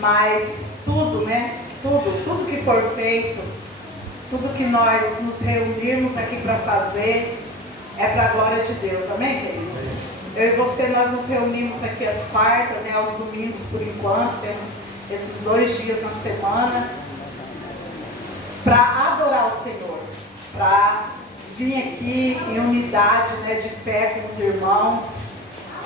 mas tudo, né? Tudo que for feito, tudo que nós nos reunirmos aqui para fazer, é para a glória de Deus, amém, queridos? Eu e você, nós nos reunimos aqui às quartas, né, aos domingos por enquanto, temos esses 2 dias na semana, para adorar o Senhor, para vir aqui em unidade, né, de fé com os irmãos,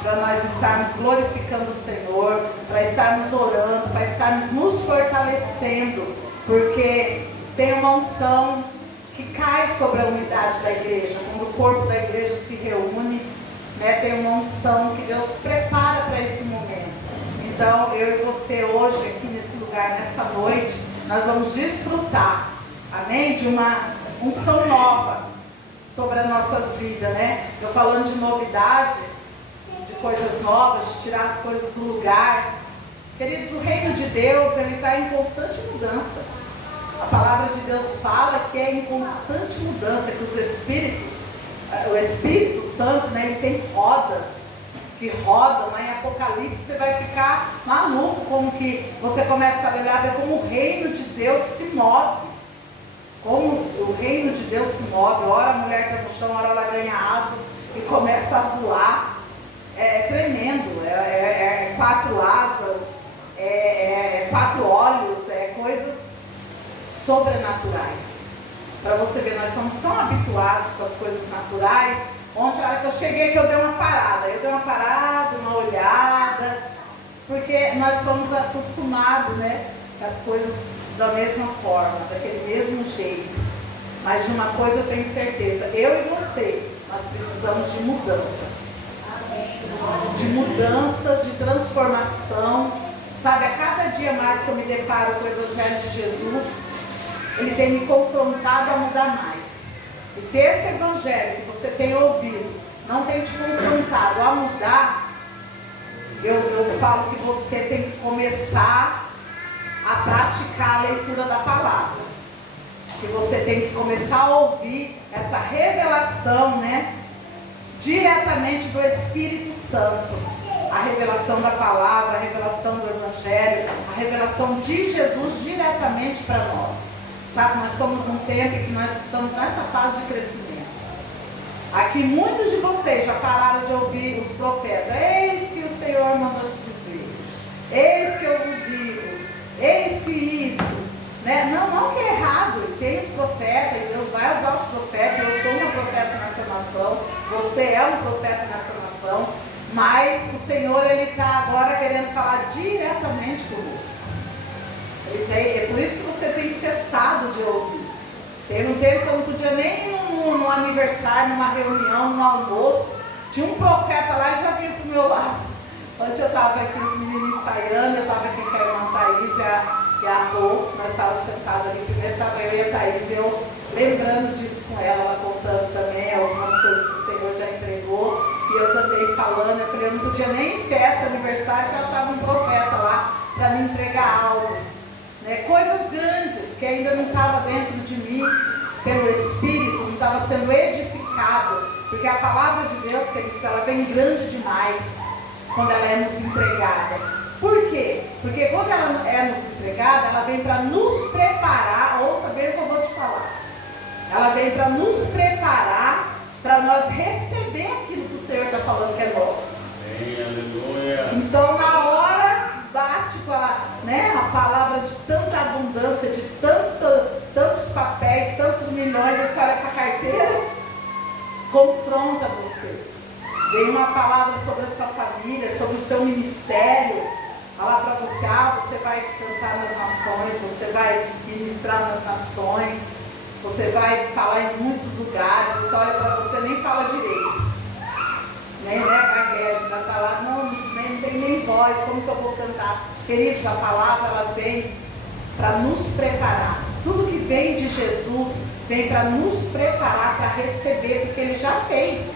para nós estarmos glorificando o Senhor, para estarmos orando, para estarmos nos fortalecendo, porque tem uma unção que cai sobre a unidade da igreja, quando o corpo da igreja se reúne, né, tem uma unção que Deus prepara para esse momento. Então, eu e você hoje, aqui nesse lugar, nessa noite, nós vamos desfrutar, amém? De uma unção nova sobre as nossas vidas, né? Eu falando de novidade, de coisas novas, de tirar as coisas do lugar. Queridos, o reino de Deus, ele está em constante mudança. A palavra de Deus fala que é em constante mudança, que os espíritos, o Espírito Santo, né, ele tem rodas que rodam, lá em Apocalipse você vai ficar maluco, como que você começa a olhar, ver como o reino de Deus se move, como o reino de Deus se move, ora a mulher está no chão, ora ela ganha asas e começa a voar, é tremendo, 4 asas, 4 olhos, coisas sobrenaturais. Para você ver, nós somos tão habituados com as coisas naturais. Ontem, a hora que eu cheguei, que eu dei uma parada, uma olhada, porque nós somos acostumados, né, com as coisas da mesma forma, daquele mesmo jeito. Mas de uma coisa eu tenho certeza, eu e você, nós precisamos de mudanças. De mudanças, de transformação. Sabe, a cada dia mais que eu me deparo com o Evangelho de Jesus, ele tem me confrontado a mudar mais. E se esse Evangelho que você tem ouvido não tem te confrontado a mudar, eu falo que você tem que começar a praticar a leitura da palavra. Que você tem que começar a ouvir essa revelação, né, diretamente do Espírito Santo. A revelação da palavra, a revelação do Evangelho, a revelação de Jesus diretamente para nós. Sabe, nós estamos num tempo em que nós estamos nessa fase de crescimento. Aqui muitos de vocês já pararam de ouvir os profetas. Eis que o Senhor mandou te dizer. Eis que eu vos digo. Eis que isso. Né? Não que é errado. Tem os profetas, e Deus vai usar os profetas. Eu sou uma profeta nessa nação. Você é um profeta nessa nação. Mas o Senhor, ele está agora querendo falar diretamente conosco. É por isso que você tem cessado de ouvir. Teve um tempo que eu não podia nem ir num aniversário, numa reunião, num almoço. Tinha um profeta lá e já vinha para o meu lado. Ontem eu estava aqui, os meninos ensaiando, eu estava aqui com a irmã Thaís e a Rô. Nós estávamos sentados ali, primeiro estava eu e a Thaís, eu lembrando disso com ela contando também algumas coisas que o Senhor já entregou. E eu também falando, eu falei, eu não podia nem ir em festa, aniversário, porque eu achava um profeta lá para me entregar algo. Né, coisas grandes que ainda não estavam dentro de mim, pelo Espírito, não estava sendo edificado, porque a palavra de Deus, queridos, ela vem grande demais quando ela é nos entregada. Por quê? Porque quando ela é nos entregada, ela vem para nos preparar, ouça bem o que eu vou te falar, ela vem para nos preparar, para nós receber aquilo que o Senhor está falando que é nosso. Então, na hora, bate com a palavra de tanta abundância, de tantos papéis, tantos milhões, você olha para a carteira, confronta você. Vem uma palavra sobre a sua família, sobre o seu ministério, falar para você, você vai cantar nas nações, você vai ministrar nas nações, você vai falar em muitos lugares, você olha para você e nem fala direito. Nem gagueja, já está lá, não tem nem voz, como que eu vou cantar? Queridos, a palavra ela vem para nos preparar. Tudo que vem de Jesus vem para nos preparar para receber, porque ele já fez.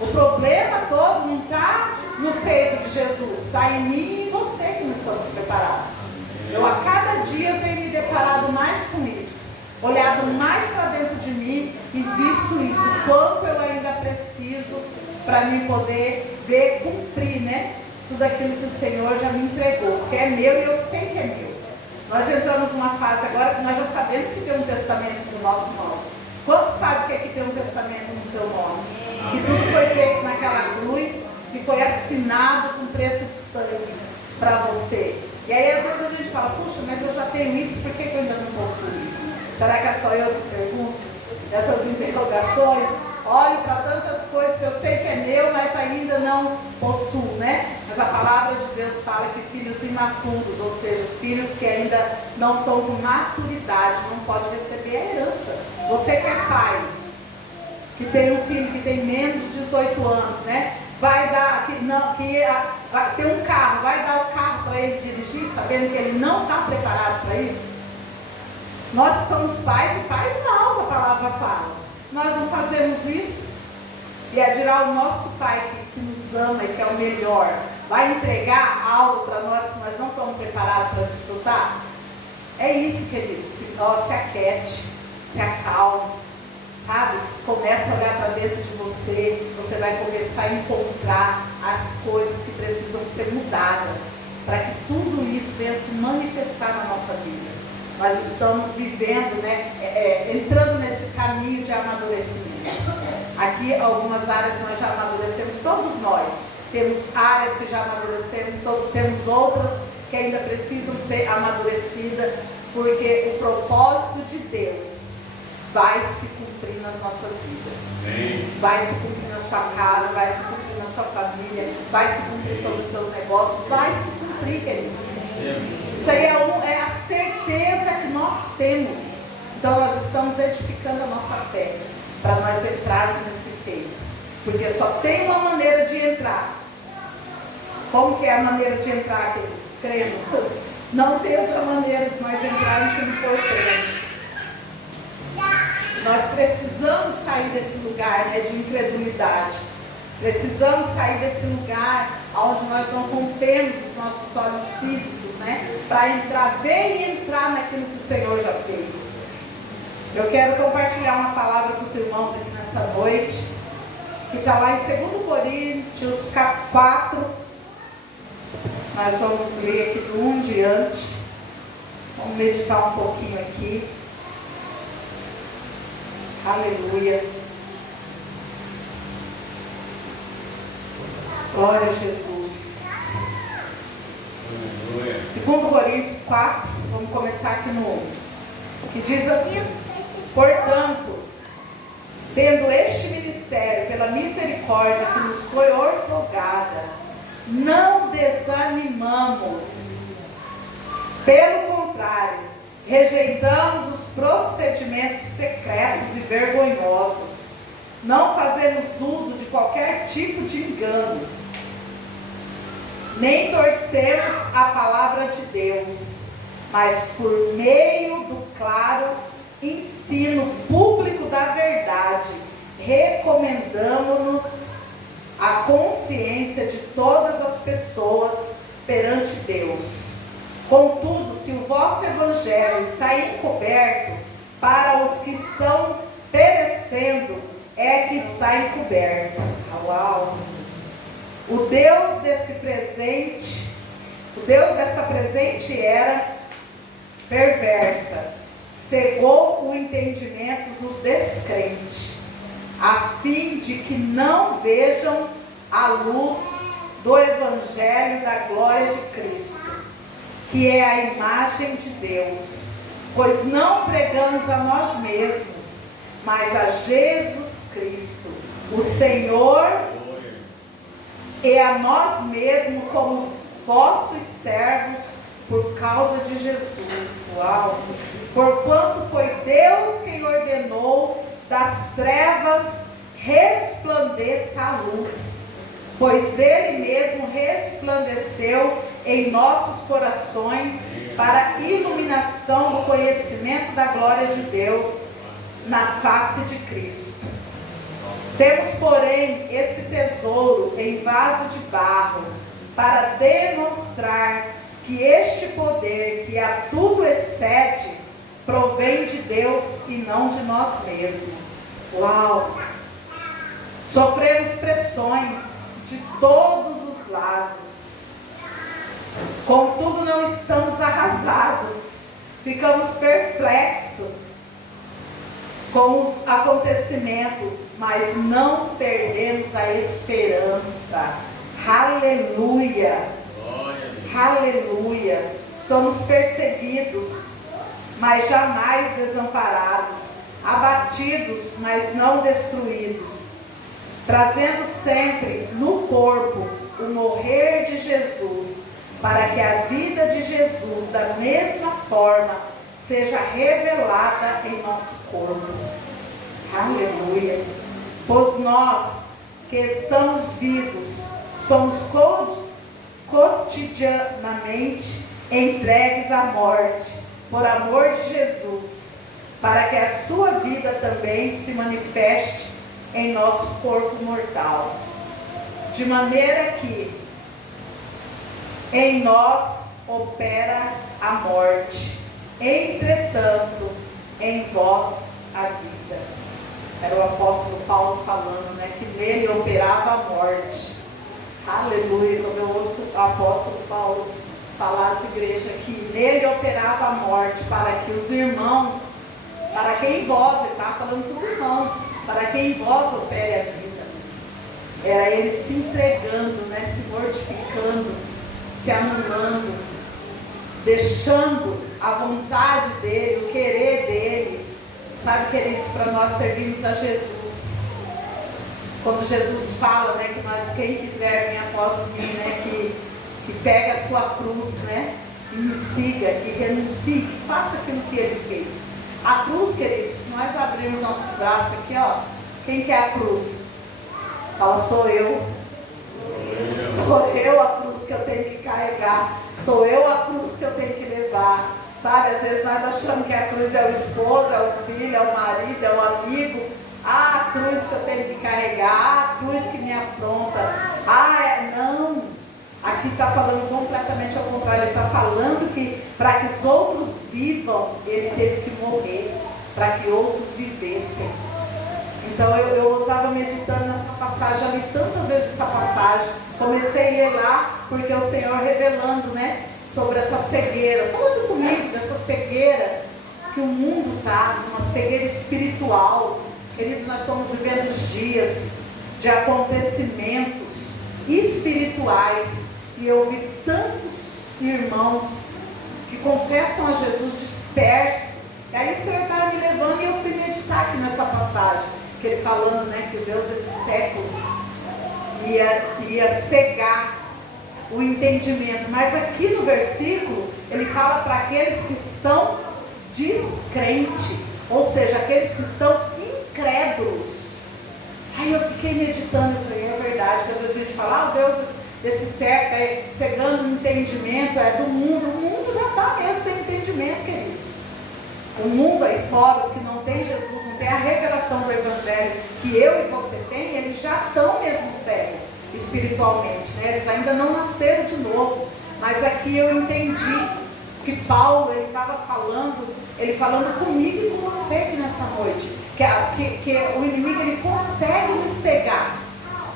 O problema todo não está no feito de Jesus, está em mim e em você que não estamos preparados. Eu a cada dia tenho me deparado mais com isso, olhado mais para dentro de mim e visto isso, o quanto eu ainda preciso para mim poder ver, cumprir, né? Tudo aquilo que o Senhor já me entregou, que é meu e eu sei que é Nós entramos numa fase agora que nós já sabemos que tem um testamento no nosso nome. Quantos sabem que tem um testamento no seu nome? Que tudo foi feito naquela cruz, que foi assinado com preço de sangue para você. E aí às vezes a gente fala, puxa, mas eu já tenho isso, por que eu ainda não possuo isso? Será que é só eu que pergunto essas interrogações? Olho para tantas coisas que eu sei que é meu, mas ainda não possuo, né? Mas a palavra de Deus fala que filhos imaturos, ou seja, os filhos que ainda não estão com maturidade, não podem receber a herança. Você que é pai, que tem um filho que tem menos de 18 anos, né? Vai dar, vai ter um carro, vai dar o carro para ele dirigir, sabendo que ele não está preparado para isso? Nós que somos pais e pais maus, a palavra fala. Nós não fazemos isso. E a dirá o nosso Pai que nos ama e que é o melhor, vai entregar algo para nós que nós não estamos preparados para desfrutar? É isso que ele disse. Se aquiete, se acalme, sabe? Comece a olhar para dentro de você. Você vai começar a encontrar as coisas que precisam ser mudadas, para que tudo isso venha se manifestar na nossa vida. Nós estamos vivendo, né, entrando nesse caminho de amadurecimento. Aqui, algumas áreas nós já amadurecemos, todos nós. Temos áreas que já amadurecemos, temos outras que ainda precisam ser amadurecidas, porque o propósito de Deus vai se cumprir nas nossas vidas. Amém. Vai se cumprir na sua casa, vai se cumprir na sua família, vai se cumprir sobre os seus negócios, vai se cumprir, queridos. Isso aí é a certeza que nós temos. Então nós estamos edificando a nossa fé para nós entrarmos nesse feito. Porque só tem uma maneira de entrar. Como que é a maneira de entrar, queridos? Crendo. Não tem outra maneira de nós entrarmos se não for crendo. Nós precisamos sair desse lugar, né, de incredulidade. Precisamos sair desse lugar onde nós não contemos os nossos olhos físicos, né, para entrar, ver e entrar naquilo que o Senhor já fez. Eu quero compartilhar uma palavra com os irmãos aqui nessa noite, que está lá em 2 Coríntios 4. Nós vamos ler aqui do 1 em diante. Vamos meditar um pouquinho aqui. Aleluia. Glória a Jesus. 2 Coríntios 4, vamos começar aqui no 1, que diz assim: portanto, tendo este ministério pela misericórdia que nos foi outorgada, não desanimamos. Pelo contrário, rejeitamos os procedimentos secretos e vergonhosos. Não fazemos uso de qualquer tipo de engano, nem torcemos a palavra de Deus, mas por meio do claro ensino público da verdade, recomendamos-nos a consciência de todas as pessoas perante Deus. Contudo, se o vosso evangelho está encoberto, para os que estão perecendo é que está encoberto. Uau! O Deus desta presente era perversa, cegou o entendimento dos descrentes, a fim de que não vejam a luz do evangelho da glória de Cristo, que é a imagem de Deus. Pois não pregamos a nós mesmos, mas a Jesus Cristo, o Senhor, e a nós mesmos como vossos servos por causa de Jesus. Uau! Porquanto foi Deus quem ordenou das trevas resplandeça a luz, pois Ele mesmo resplandeceu em nossos corações para a iluminação do conhecimento da glória de Deus na face de Cristo. Temos, porém, esse tesouro em vaso de barro, para demonstrar que este poder, que a tudo excede, provém de Deus e não de nós mesmos. Uau! Sofremos pressões de todos os lados, contudo não estamos arrasados, ficamos perplexos com os acontecimentos, mas não perdemos a esperança. Aleluia! Aleluia! Somos perseguidos, mas jamais desamparados, abatidos, mas não destruídos, trazendo sempre no corpo o morrer de Jesus, para que a vida de Jesus, da mesma forma, seja revelada em nosso corpo. Aleluia! Pois nós que estamos vivos, somos cotidianamente entregues à morte, por amor de Jesus, para que a sua vida também se manifeste em nosso corpo mortal, de maneira que em nós opera a morte, entretanto em vós a vida. Era o apóstolo Paulo falando, né, que nele operava a morte. Aleluia! Quando eu ouço o apóstolo Paulo falar às igrejas que nele operava a morte, para que os irmãos, para que em vós, ele está falando com os irmãos, para que em vós opere a vida. Era ele se entregando, né, se mortificando, se anulando, deixando a vontade dele, o querer dele. Sabe, queridos, para nós servirmos a Jesus. Quando Jesus fala, né, que nós, quem quiser vir após mim, né, que pegue a sua cruz, né, e me siga, que renuncie, que faça aquilo que ele fez. A cruz, queridos, se nós abrirmos nossos braços aqui, ó, quem quer a cruz? Fala, sou eu. Sou eu a cruz que eu tenho que carregar. Sou eu a cruz que eu tenho que levar. Sabe, às vezes nós achamos que a cruz é o esposo, é o filho, é o marido, é o amigo. Ah, a cruz que eu tenho que carregar, ah, a cruz que me afronta. Não. Aqui está falando completamente ao contrário. Ele está falando que para que os outros vivam, ele teve que morrer, para que outros vivessem. Então eu estava meditando nessa passagem, já li tantas vezes essa passagem. Comecei a ler lá, porque o Senhor revelando, né, sobre essa cegueira, falando comigo dessa cegueira que o mundo está, uma cegueira espiritual. Queridos, nós estamos vivendo dias de acontecimentos espirituais, e eu vi tantos irmãos que confessam a Jesus dispersos. E aí o Senhor estava me levando e eu fui meditar aqui nessa passagem, que ele falando, né, que o Deus desse século ia cegar o entendimento. Mas aqui no versículo ele fala para aqueles que estão descrentes, ou seja, aqueles que estão incrédulos. Aí eu fiquei meditando e falei, é verdade, que às vezes a gente fala, Deus desse século é cegando o entendimento, é do mundo. O mundo já está mesmo sem entendimento, queridos. O mundo aí fora, os que não tem Jesus, não tem a revelação do Evangelho que eu e você tem, eles já estão mesmo cegos espiritualmente, né? Eles ainda não nasceram de novo. Mas aqui eu entendi que Paulo, ele estava falando, ele falando comigo e com você aqui nessa noite, que o inimigo, ele consegue nos cegar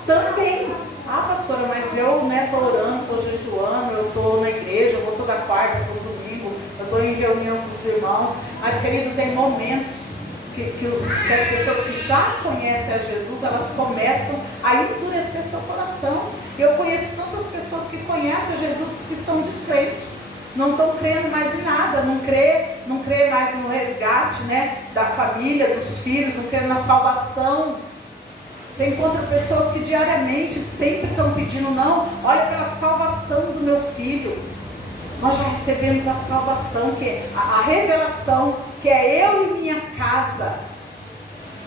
também. Pastora, mas eu, né, estou orando, estou jejuando, eu estou na igreja, eu vou toda quarta, todo domingo, eu estou em reunião com os irmãos. Mas, querido, tem momentos que as pessoas que já conhecem a Jesus, elas começam a endurecer seu coração. Eu conheço tantas pessoas que conhecem a Jesus que estão descrentes, não estão crendo mais em nada, não crê mais no resgate, né, da família, dos filhos, não crê na salvação. Você encontra pessoas que diariamente sempre estão pedindo, não, olha pela salvação do meu filho. Nós já recebemos a salvação, que é a revelação, que é eu e minha casa.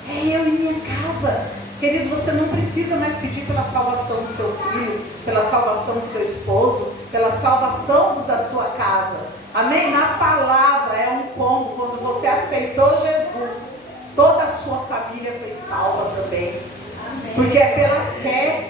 É eu e minha casa. Queridos, você não precisa mais pedir pela salvação do seu filho, pela salvação do seu esposo, pela salvação dos da sua casa. Amém? Na palavra é um combo. Quando você aceitou Jesus, toda a sua família foi salva também. Amém. Porque é pela fé.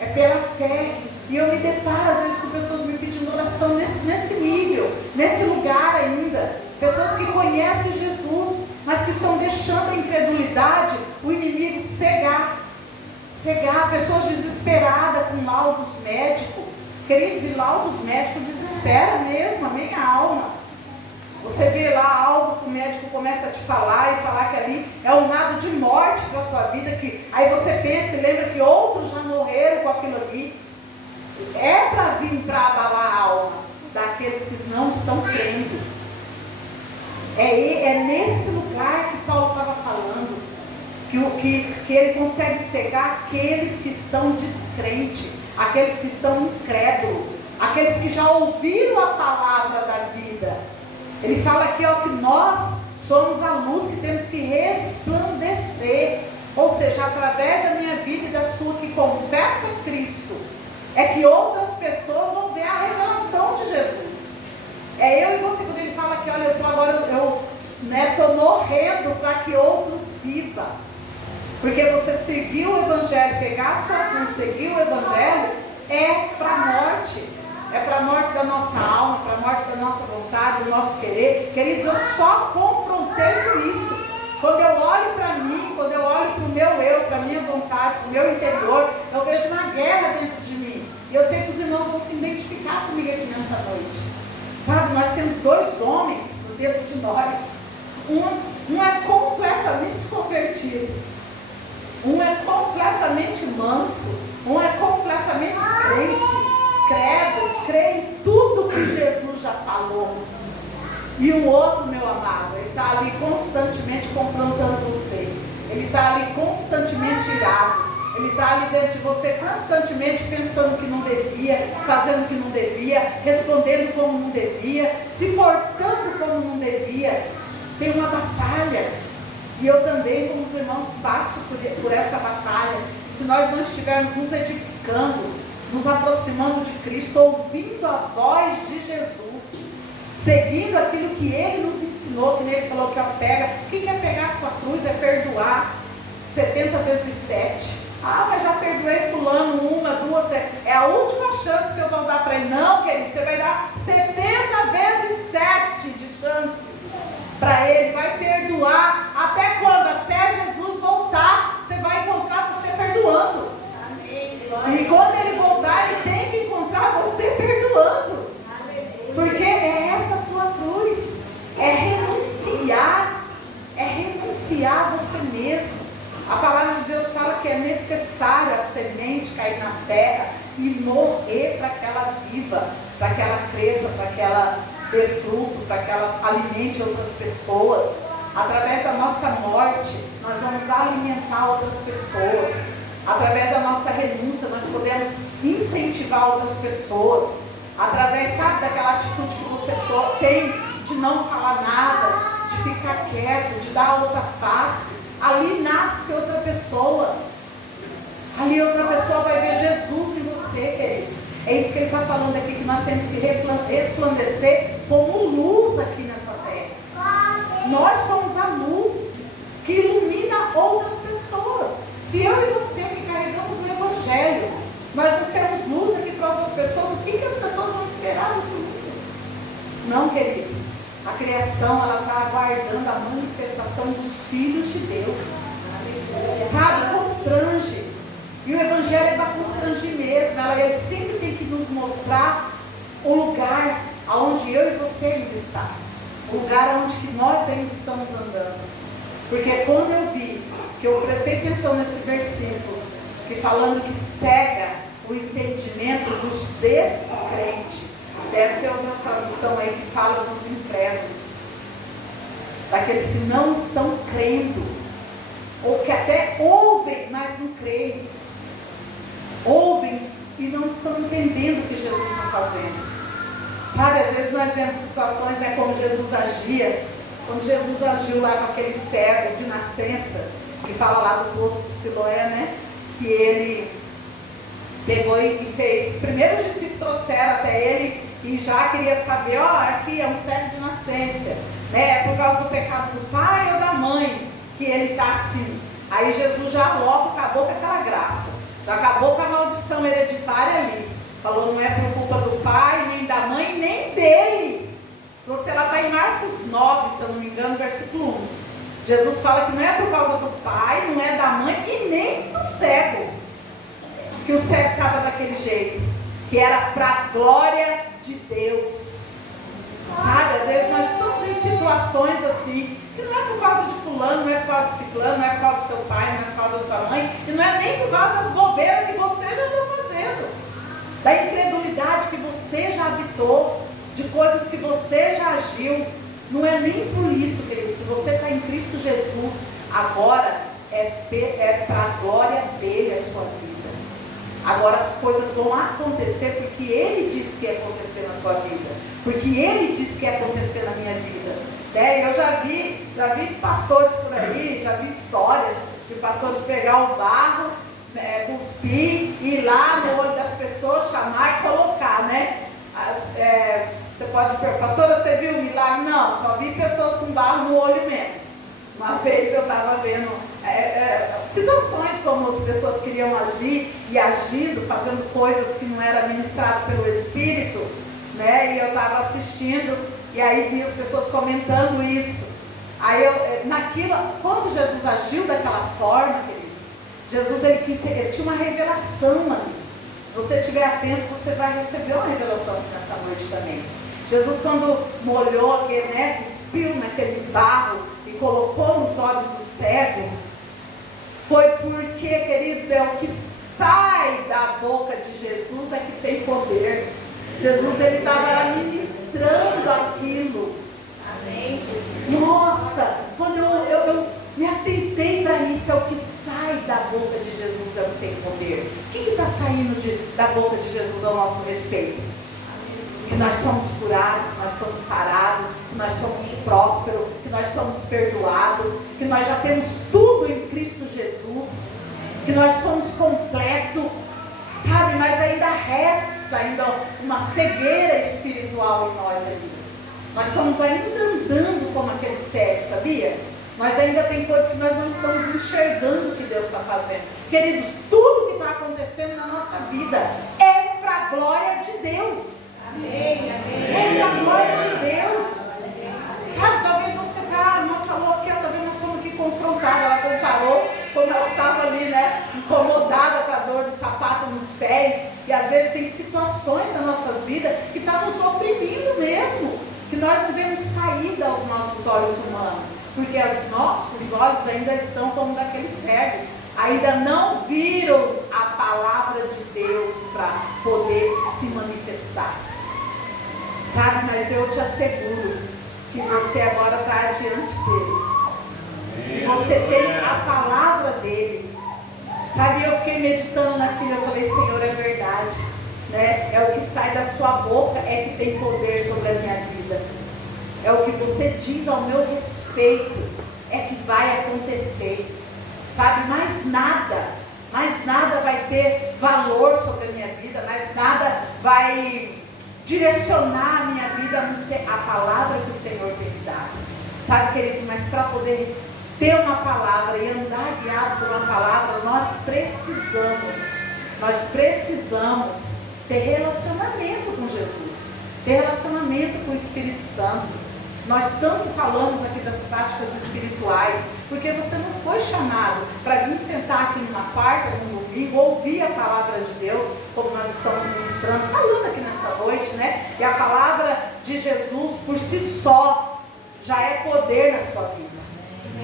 É pela fé. E eu me deparo às vezes com pessoas me pedindo oração nesse nível, nesse lugar ainda. Pessoas que conhecem Jesus, mas que estão deixando a incredulidade, o inimigo cegar. Pessoas desesperadas com laudos médicos. Queridos, e laudos médicos desespera mesmo a minha alma. Você começa a te falar e falar que ali é um nado de morte para a tua vida, que aí você pensa e lembra que outros já morreram com aquilo ali. É para vir para abalar a alma daqueles que não estão crendo. É nesse lugar que Paulo estava falando, que ele consegue cegar aqueles que estão descrentes, aqueles que estão incrédulos, aqueles que já ouviram a palavra da vida. Ele fala aqui, ó, que nós somos a luz que temos que resplandecer, ou seja, através da minha vida e da sua, que confessa Cristo, é que outras pessoas vão ver a revelação de Jesus. É eu e você, quando ele fala que, olha, eu estou morrendo para que outros vivam. Porque você seguir o Evangelho, pegar a sua cruz, seguir o Evangelho, é para a morte. É para a morte da nossa alma, para a morte da nossa vontade, do nosso querer. Queridos, eu só confrontei por isso. Quando eu olho para mim, quando eu olho para o meu eu, para a minha vontade, para o meu interior, eu vejo uma guerra dentro de mim. E eu sei que os irmãos vão se identificar comigo aqui nessa noite. Sabe, nós temos dois homens dentro de nós. Um é completamente convertido. Um é completamente manso. Um é completamente crente. Crê em tudo que Jesus já falou. E o outro, meu amado, ele está ali constantemente confrontando você. Ele está ali constantemente irado. Ele está ali dentro de você constantemente pensando que não devia, fazendo o que não devia, respondendo como não devia, se portando como não devia. Tem uma batalha. E eu também, como os irmãos, passo por essa batalha. Se nós não estivermos nos edificando, nos aproximando de Cristo, ouvindo a voz de Jesus, seguindo aquilo que Ele nos ensinou, que Ele falou que pega. O que é pegar a sua cruz? É perdoar 70 vezes 7. Ah, mas já perdoei fulano, 1, 2, é a última chance que eu vou dar para ele. Não, querido, você vai dar 70 vezes 7 de chances para ele. Vai perdoar. Até quando? Até Jesus voltar, você vai encontrar você perdoando. Amém. E quando ele voltar, ele tem que encontrar você perdoando. Porque é essa a sua cruz. É renunciar a você mesmo. A palavra de Deus fala que é necessário a semente cair na terra e morrer para que ela viva, para que ela cresça, para que ela dê fruto, para que ela alimente outras pessoas. Através da nossa morte, nós vamos alimentar outras pessoas. Através da nossa renúncia, nós podemos incentivar outras pessoas. Através, sabe, daquela atitude que você tem de não falar nada, de ficar quieto, de dar outra face. Ali nasce outra pessoa. Ali outra pessoa vai ver Jesus em você, queridos. É isso que ele está falando aqui, que nós temos que resplandecer como luz aqui nessa terra. Nós somos a luz que ilumina outras pessoas. Se eu e você que carregamos o Evangelho, nós não sermos luz aqui para outras pessoas, o que as pessoas vão esperar nesse mundo? Não, queridos. A criação, ela está aguardando a manifestação dos filhos de Deus. Sabe? Constrange. E o Evangelho vai constranger mesmo. Ele sempre tem que nos mostrar o lugar onde eu e você ainda está. O lugar onde que nós ainda estamos andando. Porque quando eu vi, que eu prestei atenção nesse versículo, que falando que cega o entendimento dos descrentes. Deve ter outra tradução aí que fala dos incrédulos, daqueles que não estão crendo, ou que até ouvem, mas não creem. Ouvem e não estão entendendo o que Jesus está fazendo. Sabe, às vezes nós vemos situações, né, como Jesus agia, quando Jesus agiu lá com aquele cego de nascença, que fala lá do poço de Siloé, né, que ele pegou e fez. Primeiro os discípulos trouxeram até ele e já queria saber, aqui é um cego de nascença, né? É por causa do pecado do pai ou da mãe que ele está assim. Aí Jesus já logo acabou com aquela graça, já acabou com a maldição hereditária ali. Falou, não é por culpa do pai, nem da mãe, nem dele. Você lá está em Marcos 9, se eu não me engano, versículo 1. Jesus fala que não é por causa do pai, não é da mãe e nem do cego, que o cego estava daquele jeito, que era para a glória de Deus. Sabe, às vezes nós estamos em situações situações assim, que não é por causa de fulano, não é por causa de ciclano, não é por causa do seu pai, não é por causa da sua mãe, e não é nem por causa das bobeiras que você já está fazendo, da incredulidade que você já habitou, de coisas que você já agiu. Não é nem por isso, querido. Se você está em Cristo Jesus, agora é para a glória dele a sua vida. Agora as coisas vão acontecer porque ele disse que ia acontecer na sua vida, porque ele disse que ia acontecer na minha vida. Eu já vi pastores por aí, já vi histórias de pastores pegar o barro, cuspir, ir lá no olho das pessoas, chamar e colocar, né? Você pode perguntar, pastora, você viu o milagre? Não, só vi pessoas com barro no olho mesmo. Uma vez eu estava vendo situações como as pessoas queriam agir e agindo, fazendo coisas que não era ministrado pelo Espírito, né? E eu estava assistindo e aí vi as pessoas comentando isso. Aí quando Jesus agiu daquela forma, queridos, Jesus ele tinha uma revelação ali. Se você estiver atento, você vai receber uma revelação aqui nessa noite também. Jesus, quando molhou aquele, cuspiu naquele barro e colocou nos olhos do cego, foi porque, queridos, é o que sai da boca de Jesus é que tem poder. Jesus, ele estava ministrando aquilo. Amém, Jesus. Nossa, quando eu me atentei para isso, é o que sai da boca de Jesus é o que tem poder. O que está saindo da boca de Jesus ao nosso respeito? Que nós somos curados, que nós somos sarados, que nós somos prósperos, que nós somos perdoados, que nós já temos tudo em Cristo Jesus, que nós somos completos, sabe? Mas ainda resta uma cegueira espiritual em nós ainda. Nós estamos ainda andando como aquele cego, sabia? Mas ainda tem coisas que nós não estamos enxergando o que Deus está fazendo. Queridos, tudo que está acontecendo na nossa vida é para a glória de Deus. Amém, amém. É para a glória de Deus. Sabe, talvez você não falou aqui, talvez nós estamos aqui confrontados. Ela comparou como ela estava ali, incomodada com a dor do sapato nos pés. E às vezes tem situações na nossa vida que estão nos oprimindo mesmo. Que nós não devemos sair dos nossos olhos humanos. Porque os nossos olhos ainda estão como daquele cego. Ainda não viram a palavra de Deus para poder se manifestar. Sabe, mas eu te asseguro que você agora está diante dele. E você tem a palavra dele. Sabe, eu fiquei meditando naquilo, eu falei, Senhor, é verdade. Né? É o que sai da sua boca é que tem poder sobre a minha vida. É o que você diz ao meu respeito é que vai acontecer. Sabe, mais nada vai ter valor sobre a minha vida, mais nada vai direcionar a minha vida a não ser a palavra que o Senhor tem me dado. Sabe, queridos, mas para poder ter uma palavra e andar guiado por uma palavra, nós precisamos ter relacionamento com Jesus, ter relacionamento com o Espírito Santo. Nós tanto falamos aqui das práticas espirituais, porque você não foi chamado para vir sentar aqui numa quarta, num domingo, ouvir a palavra de Deus, como nós estamos ministrando, falando aqui nessa noite, né? E a palavra de Jesus por si só já é poder na sua vida.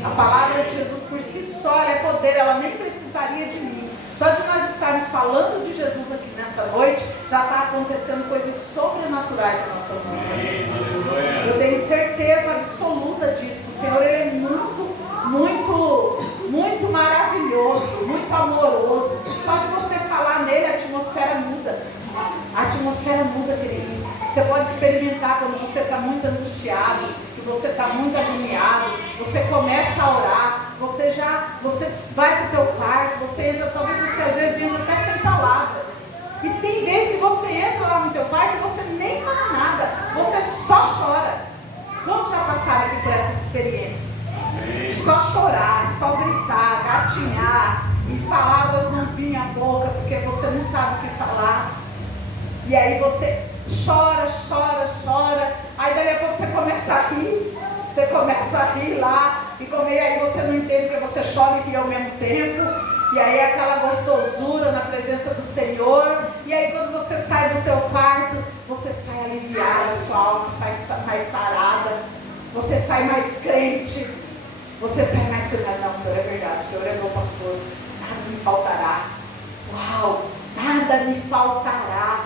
A palavra de Jesus por si só é poder, ela nem precisaria de mim. Só de nós estarmos falando de Jesus aqui nessa noite, já está acontecendo coisas sobrenaturais nas nossas vidas. Eu tenho certeza absoluta disso. O Senhor, ele é muito maravilhoso, muito amoroso. Só de você falar nele, a atmosfera muda. A atmosfera muda, queridos. Você pode experimentar quando você está muito angustiado, que você está muito agoniado, você começa a orar, você vai para o teu quarto, você entra, talvez você às vezes entra até sem palavras. E tem vezes que você entra lá no teu quarto e você nem fala nada, você só chora. Quantos já passaram aqui por essa experiência? Só chorar, só gritar, gatinhar, e palavras não vinham à boca porque você não sabe o que falar. E aí você chora, aí daí a pouco você começa a rir lá, e aí você não entende porque você chora e ri ao mesmo tempo, e aí aquela gostosura na presença do Senhor, e aí quando você sai do teu quarto, você sai aliviada, sua alma sai mais sarada, você sai mais crente. Você sai mais crente. Não, Senhor, é verdade. O Senhor é meu pastor. Nada me faltará. Uau, nada me faltará.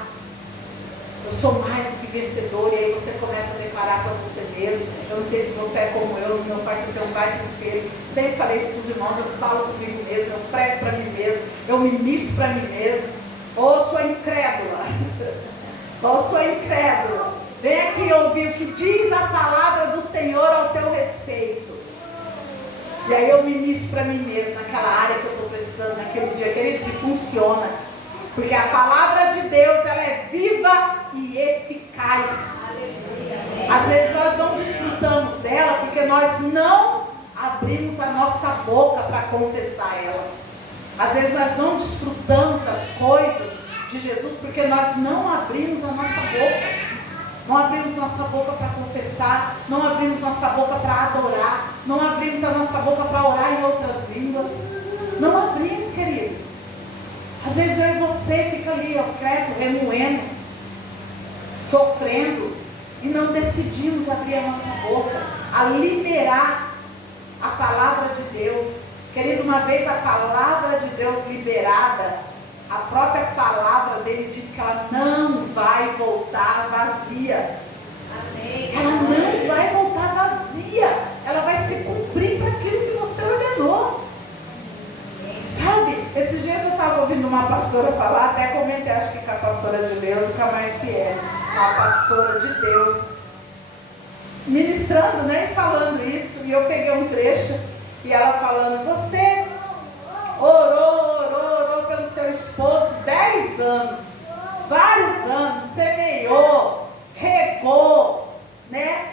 Eu sou mais do que vencedor. E aí você começa a declarar para você mesmo. Eu não sei se você é como eu. No meu quarto tem um baita espelho. Sempre falei isso para os irmãos. Eu falo comigo mesmo. Eu prego para mim mesmo. Eu ministro para mim mesmo. Ou sou incrédula. Ou sou incrédula. Vem aqui ouvir o que diz a palavra do Senhor ao teu respeito. E aí eu ministro para mim mesmo, naquela área que eu estou precisando, naquele dia, queridos, e funciona. Porque a palavra de Deus, ela é viva e eficaz. Às vezes nós não desfrutamos dela, porque nós não abrimos a nossa boca para confessar ela. Às vezes nós não desfrutamos das coisas de Jesus, porque nós não abrimos a nossa boca. Não abrimos nossa boca para confessar, não abrimos nossa boca para adorar, não abrimos a nossa boca para orar em outras línguas. Não abrimos, querido. Às vezes eu e você fica ali, ó, quieto, remoendo, sofrendo, e não decidimos abrir a nossa boca, a liberar a palavra de Deus. Querido, uma vez a palavra de Deus liberada, a própria palavra dele diz que ela não vai voltar vazia. Amém. Ela não vai voltar vazia. Ela vai se cumprir para aquilo que você ordenou. Sabe? Esses dias eu estava ouvindo uma pastora falar, até comentei, acho que com a pastora de Deus, com a Marciele, a pastora de Deus, ministrando, né, e falando isso. E eu peguei um trecho e ela falando: você orou pelo seu esposo 10 anos, vários anos, semeou, regou, né?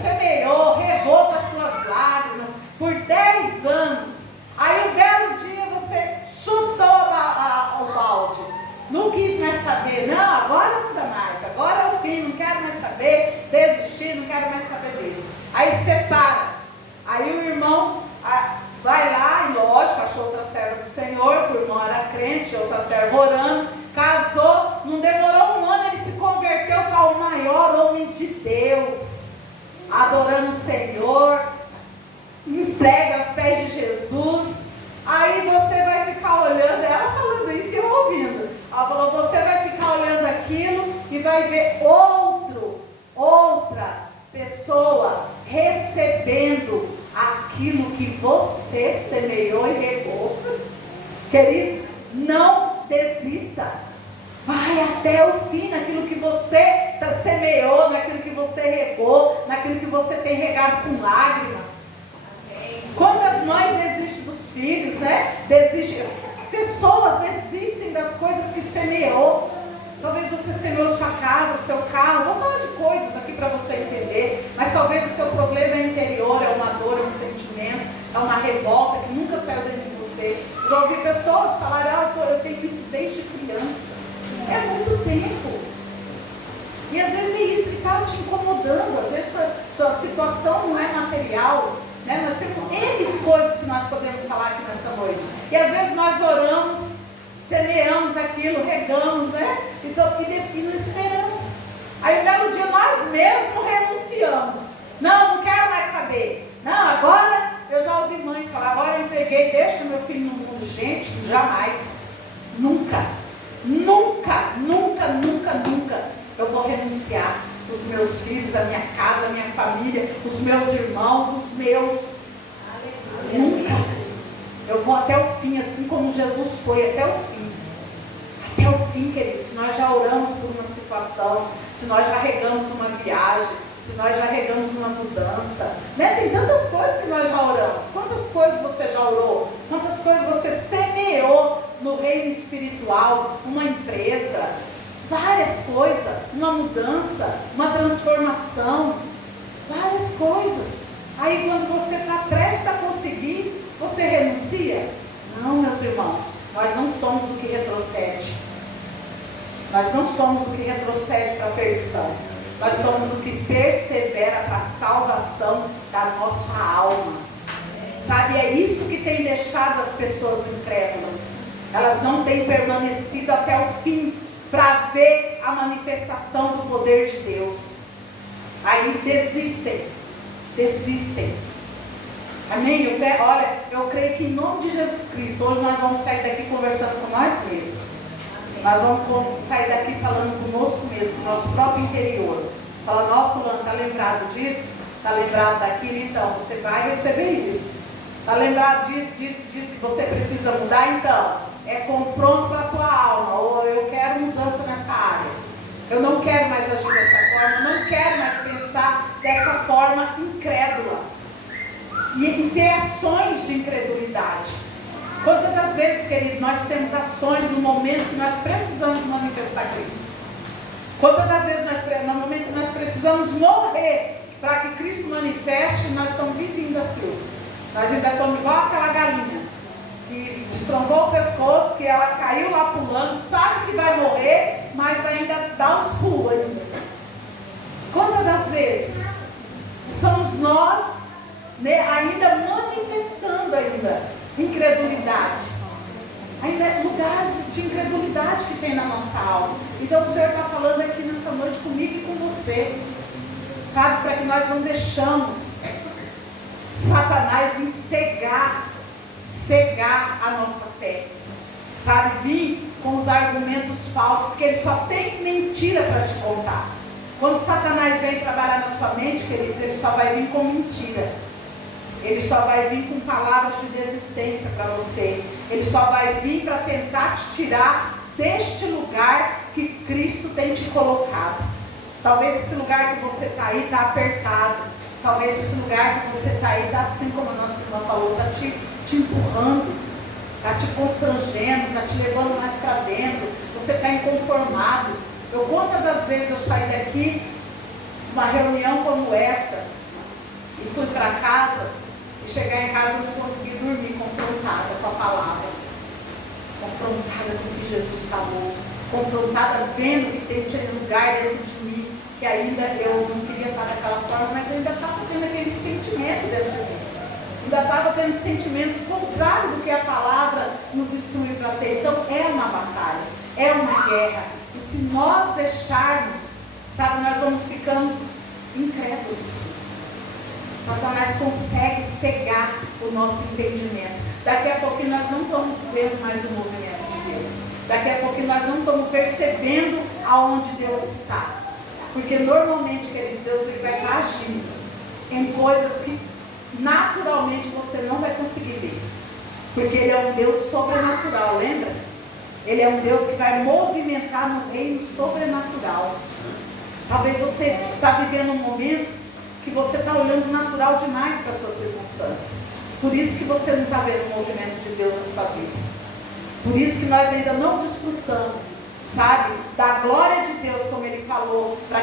Semeou, regou com as tuas lágrimas por 10 anos. Aí um belo dia você chutou o balde, não quis mais saber. Não, agora não dá mais, agora é o fim, não quero mais saber, desistir, não quero mais saber disso. Aí separa. Aí o irmão vai lá, e lógico, achou outra serva do Senhor, o irmão era crente, outra serva orando, casou, não demorou um ano, ele se converteu para o maior homem de Deus, adorando o Senhor, entregue aos pés de Jesus. Aí você vai ficar olhando, ela falando isso e eu ouvindo, ela falou: você vai ficar olhando aquilo e vai ver outra pessoa recebendo aquilo que você semeou e regou. Queridos, não desista. Vai até o fim naquilo que você semeou, naquilo que você regou, naquilo que você tem regado com lágrimas. Quantas mães desistem dos filhos, né? Pessoas desistem das coisas que semeou. Talvez você semeou sua casa, seu carro. Vou falar de coisas aqui para você entender. Mas talvez o seu problema é interior, é uma dor, é um sentimento, é uma revolta que nunca saiu dentro de você. Já ouvi pessoas falarem: eu tenho isso desde criança. É muito tempo. E às vezes é isso que está te incomodando. Às vezes sua situação não é material, né? Nós temos N coisas que nós podemos falar aqui nessa noite. E às vezes nós oramos, semeamos aquilo, regamos, né? E não esperamos. Aí um belo dia nós mesmos renunciamos. Não quero mais saber. Não, agora eu já ouvi mães falar: agora eu entreguei, deixa meu filho no mundo. Gente, jamais. Nunca eu vou renunciar os meus filhos, a minha casa, a minha família, os meus irmãos, os meus. Nunca. Eu vou até o fim, assim como Jesus foi até o fim. Até o fim, queridos. Se nós já oramos por uma situação, se nós já regamos uma viagem, se nós já regamos uma mudança, né? Tem tantas coisas que nós já oramos. Quantas coisas você já orou? Quantas coisas você semeou no reino espiritual? Uma empresa, várias coisas, uma mudança, uma transformação, várias coisas. Aí quando você está prestes a conseguir, você renuncia? Não, meus irmãos, nós não somos do que retrocede. Nós não somos do que retrocede para a perdição. Nós somos do que persevera para a salvação da nossa alma. Sabe, é isso que tem deixado as pessoas incrédulas. Elas não têm permanecido até o fim para ver a manifestação do poder de Deus. Aí desistem. desistem. Amém? Eu creio que em nome de Jesus Cristo, hoje nós vamos sair daqui conversando com nós mesmos. Nós vamos sair daqui falando conosco mesmo, com o nosso próprio interior. Falando, ó, fulano, está lembrado disso? Está lembrado daquilo? Então, você vai receber isso. Está lembrado disso, que você precisa mudar? Então, é confronto para a tua alma. Ou eu quero mudança nessa área. Eu não quero mais agir dessa forma. Eu não quero mais pensar dessa forma incrédula. E ter ações de incredulidade. Quantas das vezes, querido, nós temos ações no momento que nós precisamos manifestar Cristo? Quantas das vezes, no momento que nós precisamos morrer para que Cristo manifeste, nós estamos vivendo assim. Nós ainda estamos igual aquela galinha que destroncou o pescoço, que ela caiu lá pulando, sabe que vai morrer, mas ainda dá os pulos ainda. Quantas das vezes somos nós, né, ainda manifestando ainda incredulidade? Ainda é lugares de incredulidade que tem na nossa alma. Então o Senhor está falando aqui nessa noite comigo e com você, sabe, para que nós não deixamos Satanás vir cegar a nossa fé, sabe, vir com os argumentos falsos, porque ele só tem mentira para te contar. Quando Satanás vem trabalhar na sua mente, queridos, ele só vai vir com mentira. Ele só vai vir com palavras de desistência para você. Ele só vai vir para tentar te tirar deste lugar que Cristo tem te colocado. Talvez esse lugar que você está aí está apertado. Talvez esse lugar que você está aí está assim como a nossa irmã falou, está te empurrando, está te constrangendo, está te levando mais para dentro. Você está inconformado. Quantas das vezes eu saí daqui, uma reunião como essa, e fui para casa, e chegar em casa eu não consegui dormir, confrontada com a palavra, confrontada com o que Jesus falou, confrontada vendo que tem lugar dentro de mim, que ainda eu não queria estar daquela forma, mas ainda estava tendo aquele sentimento dentro de mim. Ainda estava tendo sentimentos contrários do que a palavra nos instrui para ter. Então é uma batalha, é uma guerra. E se nós deixarmos, sabe, nós vamos ficando incrédulos. Satanás consegue cegar o nosso entendimento. Daqui a pouquinho nós não estamos vendo mais o movimento de Deus. Daqui a pouquinho nós não estamos percebendo aonde Deus está. Porque normalmente, querido, Deus ele vai estar agindo em coisas que naturalmente você não vai conseguir ver. Porque Ele é um Deus sobrenatural, lembra? Ele é um Deus que vai movimentar no reino sobrenatural. Talvez você está vivendo um momento que você está olhando natural demais para a sua circunstância. Por isso que você não está vendo o movimento de Deus na sua vida. Por isso que nós ainda não desfrutamos, sabe, da glória de Deus, como Ele falou para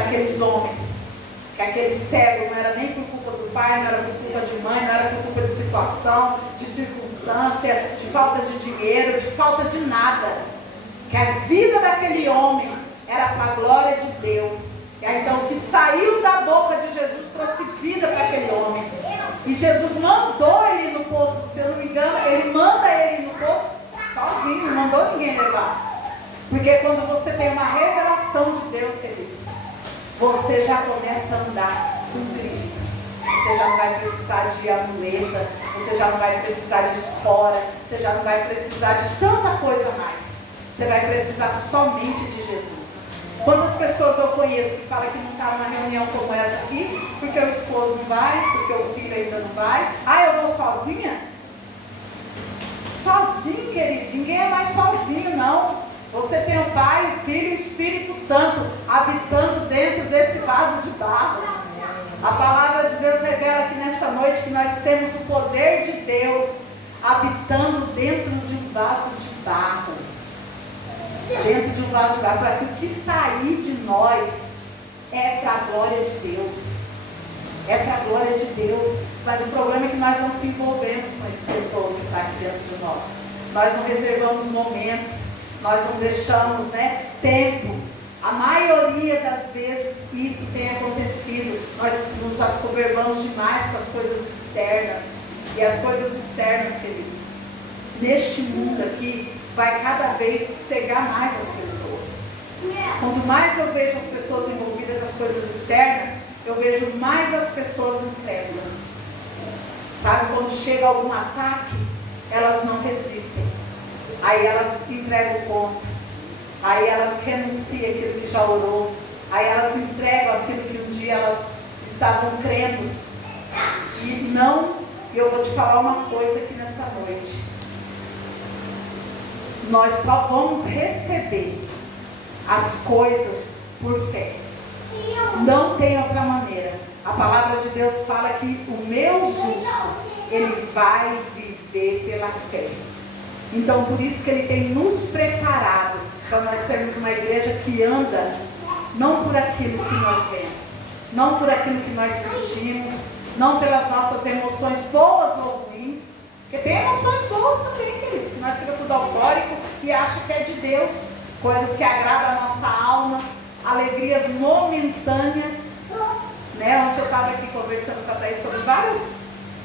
aqueles homens. Que aquele cego não era nem por culpa do pai, não era por culpa de mãe, não era por culpa de situação, de circunstância, de falta de dinheiro, de falta de nada. Que a vida daquele homem era para a glória de Deus. Então o que saiu da boca de Jesus trouxe vida para aquele homem. E Jesus mandou ele ir no poço, se eu não me engano, ele manda ele ir no poço sozinho, não mandou ninguém levar. Porque quando você tem uma revelação de Deus, queridos, você já começa a andar com Cristo. Você já não vai precisar de amuleta, você já não vai precisar de espora, você já não vai precisar de tanta coisa mais. Você vai precisar somente de Jesus. Quantas pessoas eu conheço que falam que não está numa reunião como essa aqui, porque o esposo não vai, porque o filho ainda não vai. Ah, eu vou sozinha? Sozinho, querido, ninguém é mais sozinho, não. Você tem o Pai, o Filho e o Espírito Santo habitando dentro desse vaso de barro. A palavra de Deus revela aqui nessa noite que nós temos o poder de Deus habitando dentro de um vaso de barro. Dentro de um vaso de barro, para que o que sair de nós é para a glória de Deus. É para a glória de Deus. Mas o problema é que nós não se envolvemos com esse tesouro que está aqui dentro de nós. Nós não reservamos momentos, nós não deixamos, tempo. A maioria das vezes isso tem acontecido. Nós nos assoberbamos demais com as coisas externas. E as coisas externas, queridos, neste mundo aqui, vai cada vez cegar mais as pessoas. Quanto mais eu vejo as pessoas envolvidas com as coisas externas, eu eu vejo mais as pessoas incrédulas. Sabe, quando chega algum ataque, elas não resistem. Aí elas entregam o ponto. Aí elas renunciam aquilo que já orou. Aí elas entregam aquilo que um dia elas estavam crendo. E não, eu vou te falar uma coisa aqui nessa noite. Nós só vamos receber as coisas por fé. Não tem outra maneira. A palavra de Deus fala que o meu justo, ele vai viver pela fé. Então, por isso que ele tem nos preparado para nós sermos uma igreja que anda não por aquilo que nós vemos, não por aquilo que nós sentimos, não pelas nossas emoções boas ou ruins, porque tem emoções boas também, queridos, que nós ficamos tudo eufórico e acha que é de Deus, coisas que agradam a nossa alma, alegrias momentâneas, né? Ontem eu estava aqui conversando com a Thaís sobre várias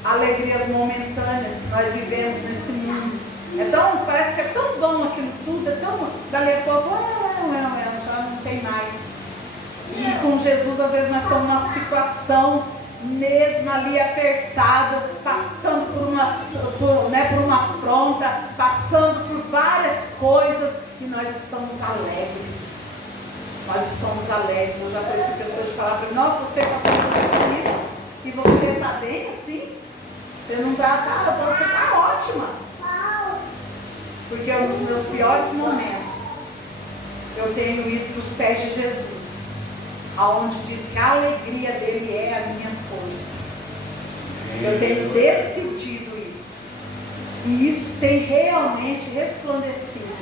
alegrias momentâneas que nós vivemos nesse mundo. Então, parece que é tão bom aquilo tudo, é tão... Dali a pouco, já não tem mais. E com Jesus, às vezes, nós estamos numa situação mesmo ali apertada, passando por uma afronta, passando por várias coisas, e nós estamos alegres. Nós estamos alegres. Eu já conheci pessoas de falar para mim, nossa, você passou por isso, e você está bem assim? Você não está, você está ótima. Porque nos meus piores momentos, eu tenho ido para os pés de Jesus, aonde diz que a alegria dele é a minha força. Eu tenho decidido isso. E isso tem realmente resplandecido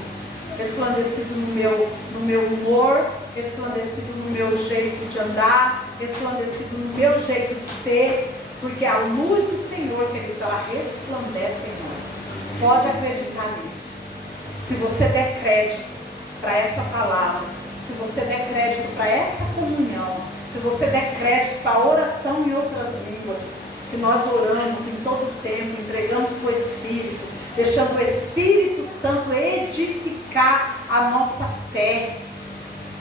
no meu humor, resplandecido no meu jeito de andar, resplandecido no meu jeito de ser, porque a luz do Senhor, queridos, ela resplandece em nós. Pode acreditar nisso. Se você der crédito para essa palavra, se você der crédito para essa comunhão, se você der crédito para a oração em outras línguas, que nós oramos em todo o tempo, entregamos para o Espírito, deixando o Espírito Santo edificar a nossa fé.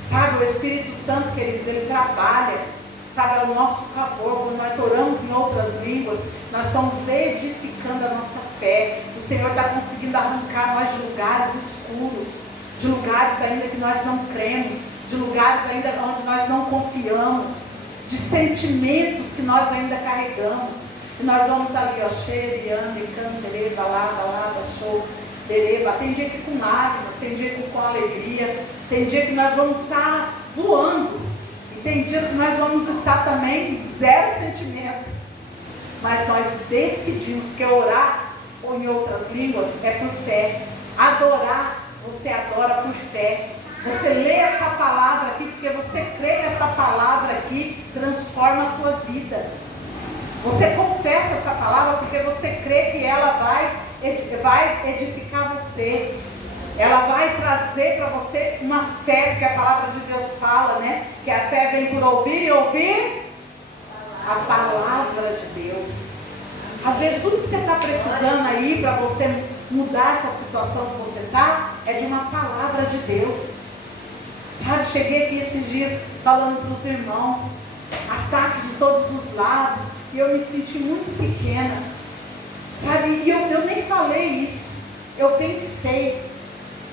Sabe, o Espírito Santo, queridos, ele trabalha, sabe, ao nosso favor. Quando nós oramos em outras línguas, nós estamos edificando a nossa fé. O Senhor está conseguindo arrancar nós de lugares escuros, de lugares ainda que nós não cremos, de lugares ainda onde nós não confiamos, de sentimentos que nós ainda carregamos. E nós vamos ali, ó, xeriande, cantereba, balada, show, bereba. Tem dia que com lágrimas, tem dia que com alegria, tem dia que nós vamos estar voando, e tem dias que nós vamos estar também zero sentimento. Mas nós decidimos, porque orar ou em outras línguas é por fé. Adorar, você adora por fé. Você lê essa palavra aqui porque você crê que essa palavra aqui transforma a tua vida. Você confessa essa palavra porque você crê que ela vai edificar você. Ela vai trazer para você uma fé, porque a palavra de Deus fala, né? Que a fé vem por ouvir e ouvir a palavra de Deus. Às vezes tudo que você está precisando aí para você mudar essa situação que você está, é de uma palavra de Deus. Sabe, cheguei aqui esses dias falando para os irmãos, ataques de todos os lados, e eu me senti muito pequena. Sabe, e eu nem falei isso. Eu pensei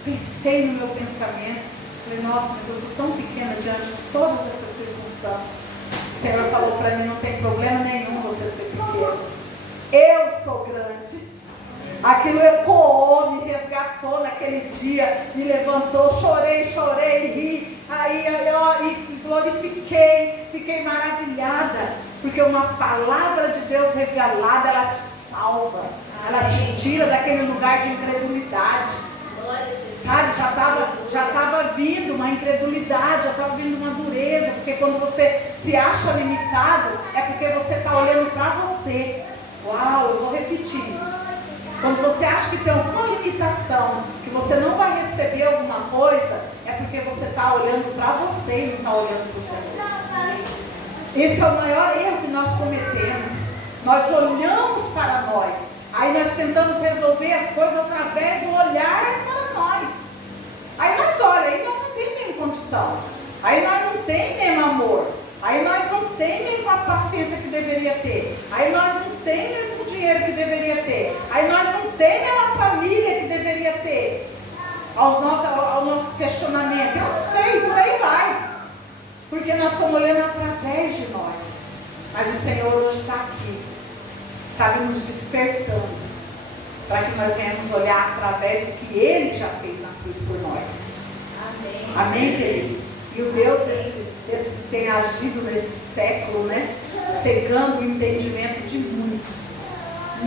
no meu pensamento. Falei, nossa, mas eu estou tão pequena diante de todas essas circunstâncias. O Senhor falou para mim, não tem problema nenhum você ser pequeno. Eu sou grande. Aquilo ecoou, me resgatou naquele dia, me levantou, chorei, ri, aí eu glorifiquei, fiquei maravilhada, porque uma palavra de Deus revelada, ela te salva, ela te tira daquele lugar de incredulidade. Sabe, já estava vindo uma incredulidade, já estava vindo uma dureza, porque quando você se acha limitado, é porque você está olhando para você. Uau, eu vou repetir isso. Quando você acha que tem alguma limitação, que você não vai receber alguma coisa, é porque você está olhando para você e não está olhando para o Senhor. Esse é o maior erro que nós cometemos. Nós olhamos para nós, aí nós tentamos resolver as coisas através do olhar para nós. Aí nós olhamos, aí nós não temos nem condição, aí nós não temos mesmo amor, aí nós não temos mesmo paciência que deveria ter. Aí nós não temos o mesmo dinheiro que deveria ter. Aí nós não temos a família que deveria ter. Aos nossos questionamentos. Eu não sei, por aí vai. Porque nós estamos olhando através de nós. Mas o Senhor hoje está aqui, sabe, nos despertando, para que nós venhamos olhar através do que Ele já fez na cruz por nós. Amém. Amém, queridos? E o Deus desse tem agido nesse século, né? Cegando o entendimento de muitos.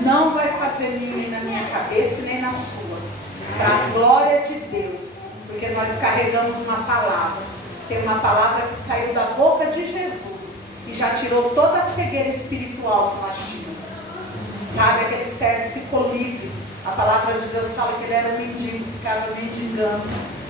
Não vai fazer nem na minha cabeça nem na sua. Para a glória de Deus. Porque nós carregamos uma palavra. Tem uma palavra que saiu da boca de Jesus. E já tirou toda a cegueira espiritual que nós tínhamos. Sabe, aquele servo ficou livre. A palavra de Deus fala que ele era um mendigo, ficava mendigando.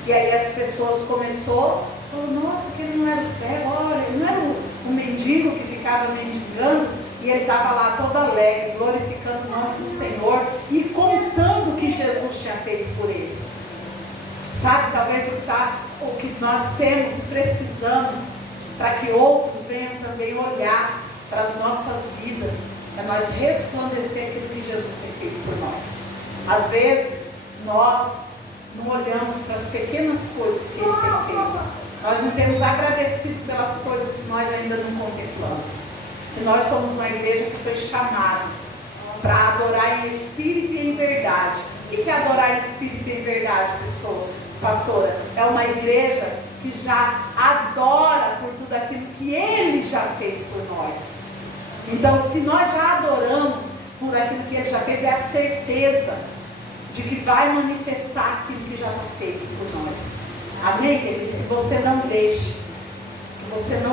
E aí as pessoas falou, nossa, que ele não era o cego, olha, ele não era o mendigo que ficava mendigando. E ele estava lá todo alegre, glorificando o nome do Senhor e contando o que Jesus tinha feito por ele. Sabe, talvez o que nós temos e precisamos para que outros venham também olhar para as nossas vidas, é nós resplandecer aquilo que Jesus tem feito por nós. Às vezes, nós não olhamos para as pequenas coisas que Ele tem feito. Nós não temos agradecido pelas coisas que nós ainda não contemplamos. E nós somos uma igreja que foi chamada para adorar em espírito e em verdade. O que é adorar em espírito e em verdade, pessoa? Pastora, é uma igreja que já adora por tudo aquilo que Ele já fez por nós. Então, se nós já adoramos por aquilo que Ele já fez, é a certeza de que vai manifestar aquilo que já foi feito por nós. Amém, queridos? Que você não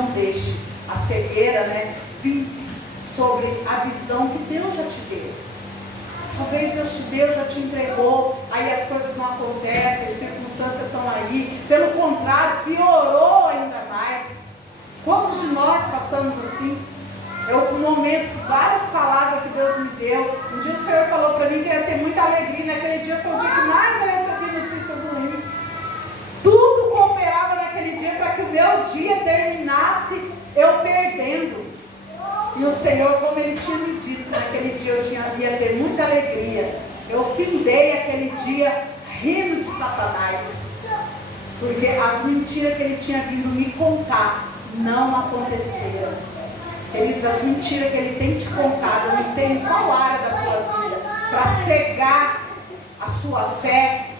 deixe a cegueira, né, vir sobre a visão que Deus já te deu. Talvez Deus te deu, já te entregou, aí as coisas não acontecem, as circunstâncias estão aí. Pelo contrário, piorou ainda mais. Quantos de nós passamos assim? Eu, momentos, várias palavras que Deus me deu. Um dia o Senhor falou para mim que ia ter muita alegria. Naquele dia foi o dia que mais eu recebi notícias ruins. Tudo cooperava naquele dia para que o meu dia terminasse eu perdendo. E o Senhor, como Ele tinha me dito que naquele dia eu ia ter muita alegria, eu findei aquele dia rindo de Satanás. Porque as mentiras que ele tinha vindo me contar não aconteceram. Ele diz, as mentiras que ele tem te contado, eu não sei em qual área da tua vida, para cegar a sua fé,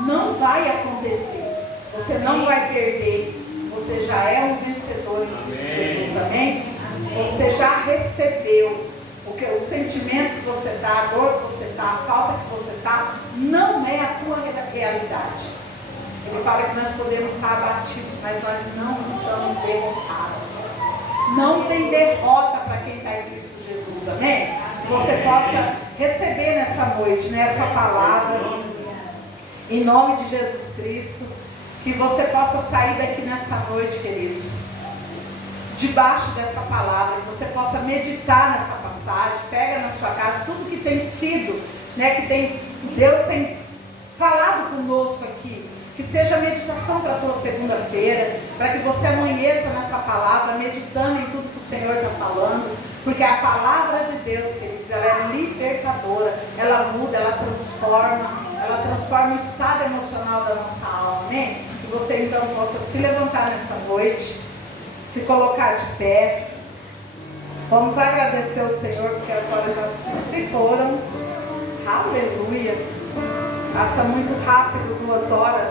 não vai acontecer. Você não vai perder. Você já é um vencedor em Cristo Jesus. Amém? Você já recebeu, porque o sentimento que você está, a dor que você está, a falta que você está, não é a tua realidade. Ele fala que nós podemos estar abatidos, mas nós não estamos derrotados. Não tem derrota para quem está em Cristo Jesus, amém? Que você possa receber nessa noite, nessa palavra, em nome de Jesus Cristo, que você possa sair daqui nessa noite, queridos, debaixo dessa palavra, que você possa meditar nessa passagem, pega na sua casa tudo que tem sido, né, que Deus tem falado conosco aqui, que seja meditação para a tua segunda-feira, para que você amanheça nessa palavra, meditando em tudo que o Senhor está falando, porque a palavra de Deus, queridos, ela é libertadora, ela muda, ela transforma o estado emocional da nossa alma, amém? Que você então possa se levantar nessa noite, se colocar de pé. Vamos agradecer ao Senhor, porque as horas já se foram. Aleluia. Passa muito rápido 2 horas.